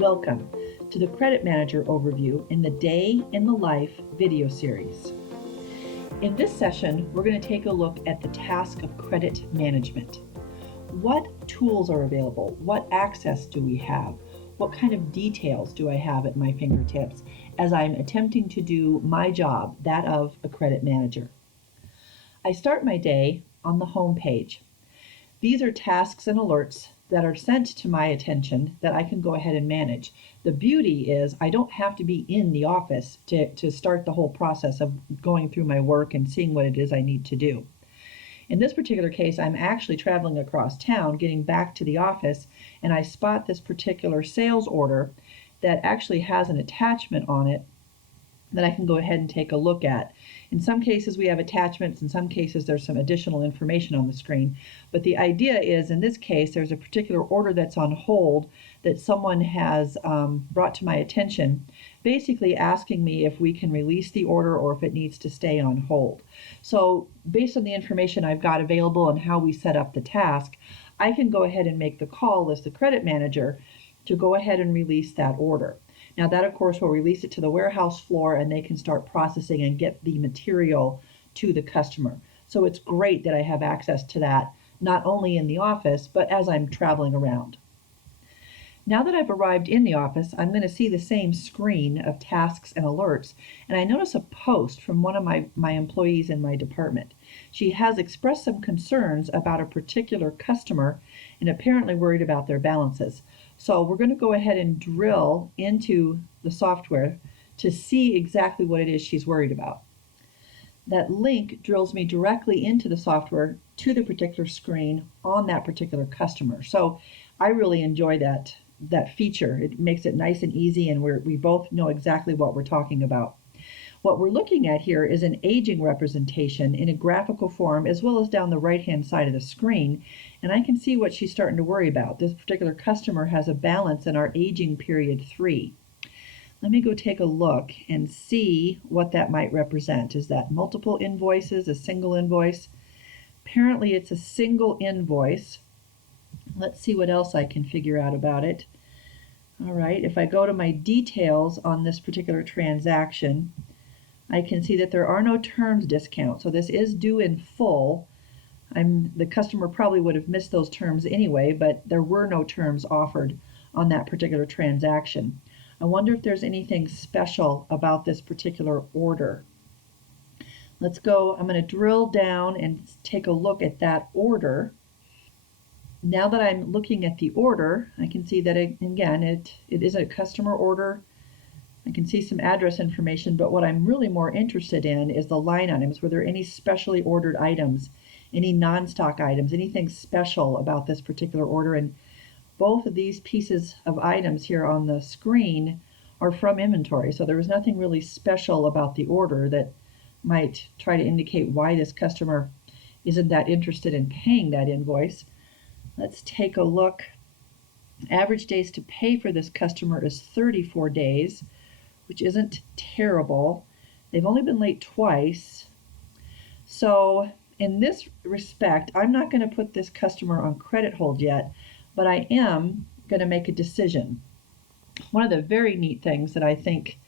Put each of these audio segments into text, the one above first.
Welcome to the Credit Manager overview in the Day in the Life video series. In this session, we're going to take a look at the task of credit management. What tools are available? What access do we have? What kind of details do I have at my fingertips as I'm attempting to do my job, that of a credit manager? I start my day on the home page. These are tasks and alerts that are sent to my attention that I can go ahead and manage. The beauty is I don't have to be in the office to start the whole process of going through my work and seeing what it is I need to do. In this particular case, I'm actually traveling across town, getting back to the office, and I spot this particular sales order that actually has an attachment on it that I can go ahead and take a look at. In some cases we have attachments, in some cases there's some additional information on the screen, but the idea is in this case there's a particular order that's on hold that someone has brought to my attention, basically asking me if we can release the order or if it needs to stay on hold. So based on the information I've got available and how we set up the task, I can go ahead and make the call as the credit manager to go ahead and release that order. Now that, of course, will release it to the warehouse floor and they can start processing and get the material to the customer. So it's great that I have access to that, not only in the office, but as I'm traveling around. Now that I've arrived in the office, I'm going to see the same screen of tasks and alerts, and I notice a post from one of my employees in my department. She has expressed some concerns about a particular customer and apparently worried about their balances. So we're going to go ahead and drill into the software to see exactly what it is she's worried about. That link drills me directly into the software to the particular screen on that particular customer. So I really enjoy that feature. It makes it nice and easy, and we both know exactly what we're talking about. What we're looking at here is an aging representation in a graphical form, as well as down the right-hand side of the screen, and I can see what she's starting to worry about. This particular customer has a balance in our aging period 3. Let me go take a look and see what that might represent. Is that multiple invoices, a single invoice? Apparently it's a single invoice. Let's see what else I can figure out about it. All right, if I go to my details on this particular transaction, I can see that there are no terms discount. So this is due in full. The customer probably would have missed those terms anyway, but there were no terms offered on that particular transaction. I wonder if there's anything special about this particular order. Let's go, I'm going to drill down and take a look at that order. Now that I'm looking at the order, I can see that it is a customer order. I can see some address information, but what I'm really more interested in is the line items. Were there any specially ordered items, any non-stock items, anything special about this particular order? And both of these pieces of items here on the screen are from inventory, so there was nothing really special about the order that might try to indicate why this customer isn't that interested in paying that invoice. Let's take a look. Average days to pay for this customer is 34 days, which isn't terrible. They've only been late twice. So in this respect, I'm not going to put this customer on credit hold yet, but I am going to make a decision. One of the very neat things that I think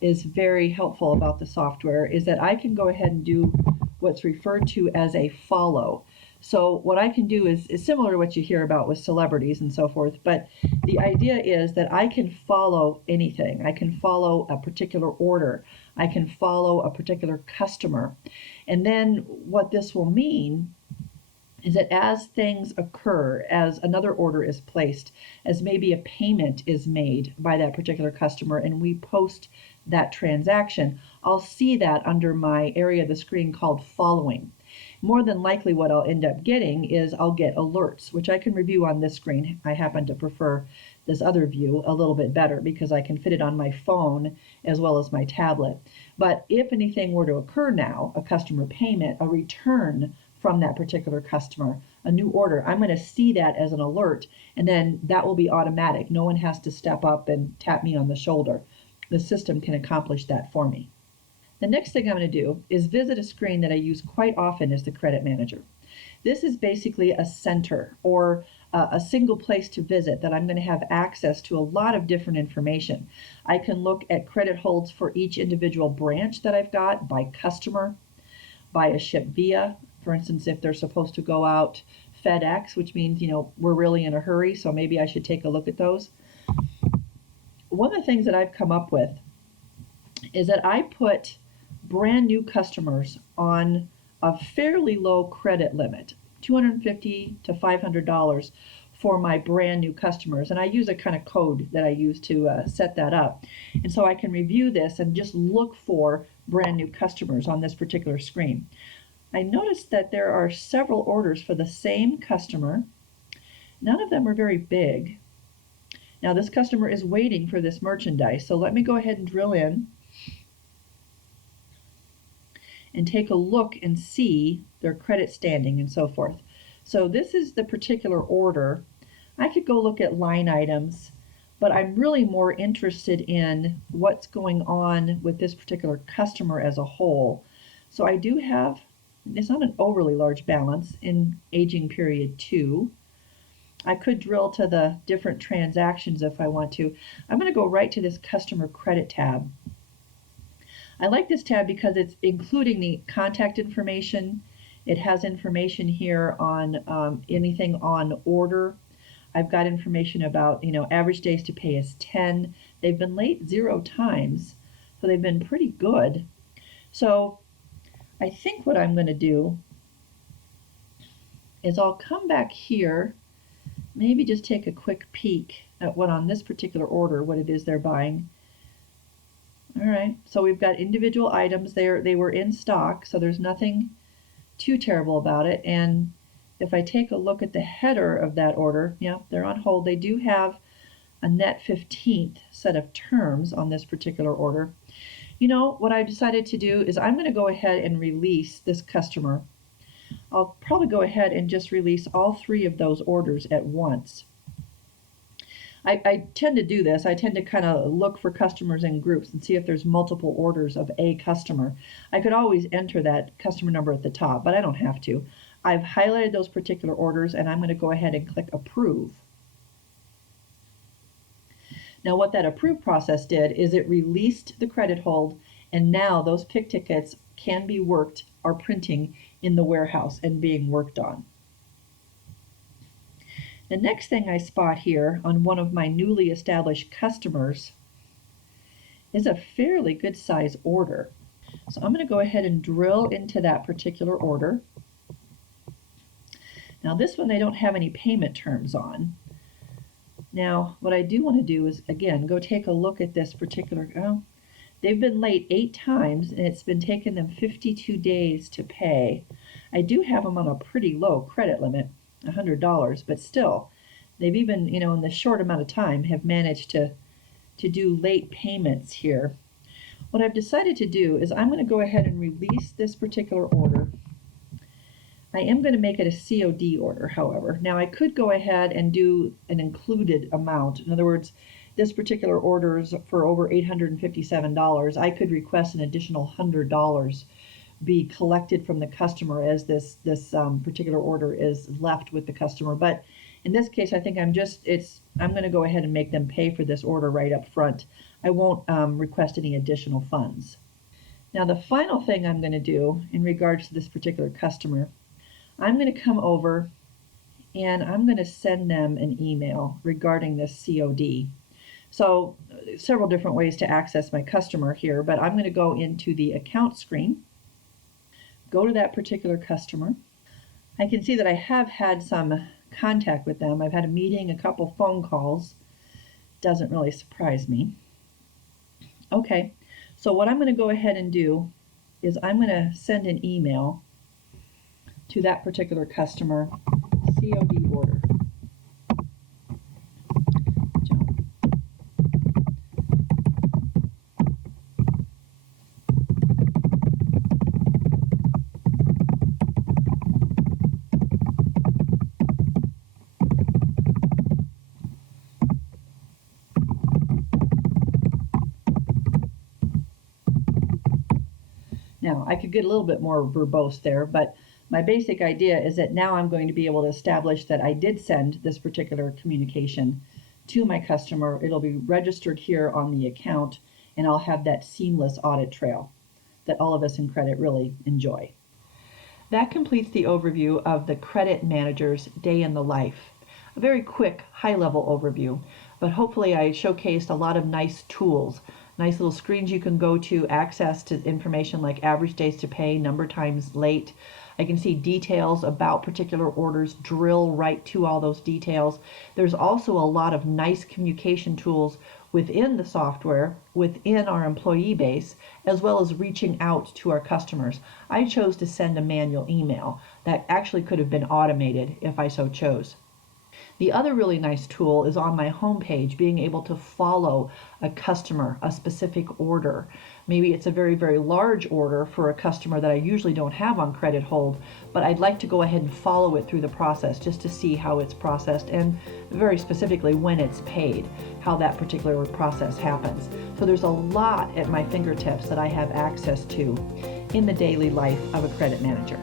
is very helpful about the software is that I can go ahead and do what's referred to as a follow. So what I can do is similar to what you hear about with celebrities and so forth, but the idea is that I can follow anything. I can follow a particular order. I can follow a particular customer. And then what this will mean is that as things occur, as another order is placed, as maybe a payment is made by that particular customer and we post that transaction, I'll see that under my area of the screen called following. More than likely what I'll end up getting is I'll get alerts, which I can review on this screen. I happen to prefer this other view a little bit better because I can fit it on my phone as well as my tablet. But if anything were to occur now, a customer payment, a return from that particular customer, a new order, I'm going to see that as an alert, and then that will be automatic. No one has to step up and tap me on the shoulder. The system can accomplish that for me. The next thing I'm going to do is visit a screen that I use quite often as the credit manager. This is basically a center or a single place to visit that I'm going to have access to a lot of different information. I can look at credit holds for each individual branch that I've got by customer, by a ship via. For instance, if they're supposed to go out FedEx, which means, we're really in a hurry, so maybe I should take a look at those. One of the things that I've come up with is that I put brand new customers on a fairly low credit limit, $250 to $500 for my brand new customers. And I use a kind of code that I use to set that up. And so I can review this and just look for brand new customers on this particular screen. I noticed that there are several orders for the same customer. None of them are very big. Now this customer is waiting for this merchandise, so let me go ahead and drill in and take a look and see their credit standing and so forth. So this is the particular order. I could go look at line items, but I'm really more interested in what's going on with this particular customer as a whole. So I do have, it's not an overly large balance in aging period 2. I could drill to the different transactions if I want to. I'm going to go right to this customer credit tab. I like this tab because it's including the contact information. It has information here on anything on order. I've got information about, average days to pay is 10. They've been late 0 times, so they've been pretty good. So I think what I'm going to do is I'll come back here, maybe just take a quick peek at what on this particular order, what it is they're buying. All right, so we've got individual items there. They were in stock, so there's nothing too terrible about it. And if I take a look at the header of that order, yeah, they're on hold. They do have a net 15th set of terms on this particular order. What I decided to do is I'm going to go ahead and release this customer. I'll probably go ahead and just release all 3 of those orders at once. I tend to do this. I tend to kind of look for customers in groups and see if there's multiple orders of a customer. I could always enter that customer number at the top, but I don't have to. I've highlighted those particular orders, and I'm going to go ahead and click Approve. Now what that approve process did is it released the credit hold, and now those pick tickets can be worked, are printing in the warehouse and being worked on. The next thing I spot here on one of my newly established customers is a fairly good size order. So I'm going to go ahead and drill into that particular order. Now this one they don't have any payment terms on. Now what I do want to do is, again, go take a look at this particular, they've been late 8 times and it's been taking them 52 days to pay. I do have them on a pretty low credit limit, $100, but still, they've even, in the short amount of time have managed to do late payments here. What I've decided to do is I'm going to go ahead and release this particular order. I am going to make it a COD order, however. Now I could go ahead and do an included amount. In other words, this particular order is for over $857. I could request an additional $100 be collected from the customer as this particular order is left with the customer. But in this case, I think I'm going to go ahead and make them pay for this order right up front. I won't request any additional funds. Now the final thing I'm going to do in regards to this particular customer, I'm going to come over and I'm going to send them an email regarding this COD. So several different ways to access my customer here, but I'm going to go into the account screen, go to that particular customer. I can see that I have had some contact with them. I've had a meeting, a couple phone calls. Doesn't really surprise me. Okay, so what I'm going to go ahead and do is I'm going to send an email to that particular customer, COD order. Now, I could get a little bit more verbose there, but My basic idea is that now I'm going to be able to establish that I did send this particular communication to my customer. It'll be registered here on the account, and I'll have that seamless audit trail that all of us in credit really enjoy. That completes the overview of the Credit Manager's day in the life. A very quick, high-level overview, but hopefully I showcased a lot of nice tools, nice little screens you can go to, access to information like average days to pay, number times late. I can see details about particular orders, drill right to all those details. There's also a lot of nice communication tools within the software, within our employee base, as well as reaching out to our customers. I chose to send a manual email that actually could have been automated if I so chose. The other really nice tool is on my homepage, being able to follow a customer, a specific order. Maybe it's a very, very large order for a customer that I usually don't have on credit hold, but I'd like to go ahead and follow it through the process just to see how it's processed and very specifically when it's paid, how that particular process happens. So there's a lot at my fingertips that I have access to in the daily life of a credit manager.